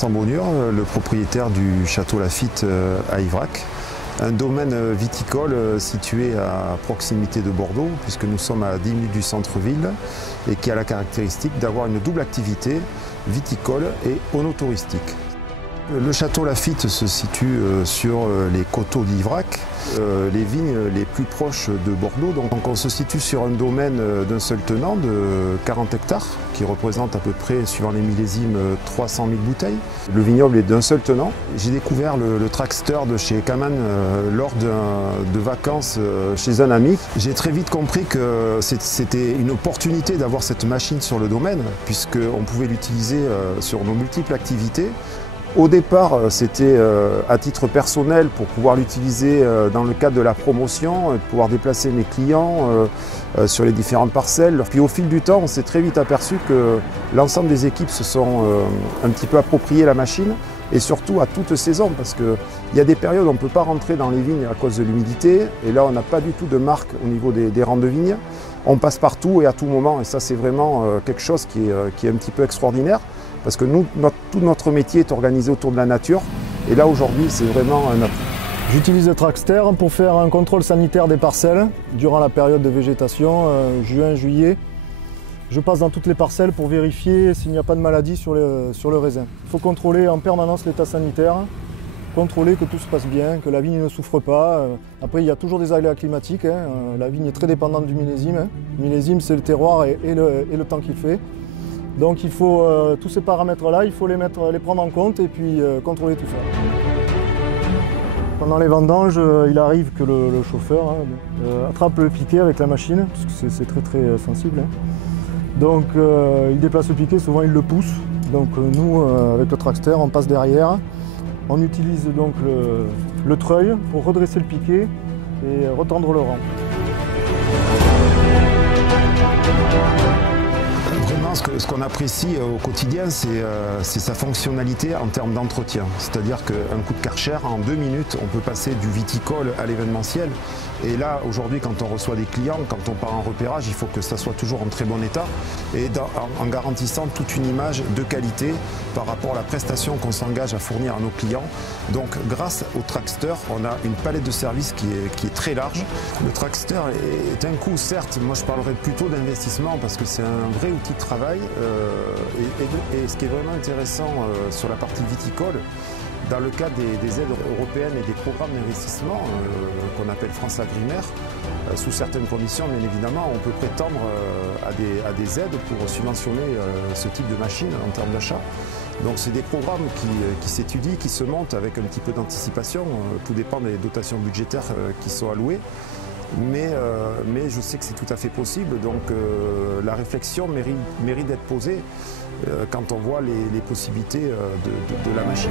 Vincent Bonure, le propriétaire du château Laffitte à Yvrac. Un domaine viticole situé à proximité de Bordeaux, puisque nous sommes à 10 minutes du centre-ville, et qui a la caractéristique d'avoir une double activité viticole et onotouristique. Le château Laffitte se situe sur les coteaux d'Yvrac, les vignes les plus proches de Bordeaux. Donc on se situe sur un domaine d'un seul tenant de 40 hectares, qui représente à peu près, suivant les millésimes, 300 000 bouteilles. Le vignoble est d'un seul tenant. J'ai découvert le Traxster de chez Kaman lors de vacances chez un ami. J'ai très vite compris que c'était une opportunité d'avoir cette machine sur le domaine, puisqu'on pouvait l'utiliser sur nos multiples activités. Au départ, c'était à titre personnel pour pouvoir l'utiliser dans le cadre de la promotion, pouvoir déplacer mes clients sur les différentes parcelles. Puis au fil du temps, on s'est très vite aperçu que l'ensemble des équipes se sont un petit peu approprié la machine, et surtout à toute saison, parce qu'il y a des périodes où on ne peut pas rentrer dans les vignes à cause de l'humidité, et là on n'a pas du tout de marque au niveau des rangs de vignes. On passe partout et à tout moment, et ça c'est vraiment quelque chose qui est un petit peu extraordinaire. Parce que tout notre métier est organisé autour de la nature, et là aujourd'hui c'est vraiment un atout. J'utilise le Traxster pour faire un contrôle sanitaire des parcelles durant la période de végétation, juin, juillet. Je passe dans toutes les parcelles pour vérifier s'il n'y a pas de maladie sur le raisin. Il faut contrôler en permanence l'état sanitaire, contrôler que tout se passe bien, que la vigne ne souffre pas. Après il y a toujours des aléas climatiques, la vigne est très dépendante du millésime. Le millésime c'est le terroir et le temps qu'il fait. Donc il faut tous ces paramètres-là, il faut les prendre en compte et puis contrôler tout ça. Pendant les vendanges, il arrive que le chauffeur attrape le piquet avec la machine, parce que c'est très sensible. Donc il déplace le piquet, souvent il le pousse. Donc nous, avec le Traxster, on passe derrière. On utilise donc le treuil pour redresser le piquet et retendre le rang. Ce qu'on apprécie au quotidien, c'est sa fonctionnalité en termes d'entretien. C'est-à-dire qu'un coup de Karcher, en 2 minutes, on peut passer du viticole à l'événementiel. Et là, aujourd'hui, quand on reçoit des clients, quand on part en repérage, il faut que ça soit toujours en très bon état, et en garantissant toute une image de qualité par rapport à la prestation qu'on s'engage à fournir à nos clients. Donc grâce au Traxster, on a une palette de services qui est très large. Le Traxster est un coût, certes, moi je parlerais plutôt d'investissement, parce que c'est un vrai outil de travail. Et ce qui est vraiment intéressant sur la partie viticole, dans le cadre des aides européennes et des programmes d'investissement qu'on appelle France Agrimaire, sous certaines conditions, bien évidemment, on peut prétendre à des aides pour subventionner ce type de machine en termes d'achat. Donc c'est des programmes qui s'étudient, qui se montent avec un petit peu d'anticipation. Tout dépend des dotations budgétaires qui sont allouées. Mais je sais que c'est tout à fait possible, donc la réflexion mérite d'être posée quand on voit les possibilités de la machine.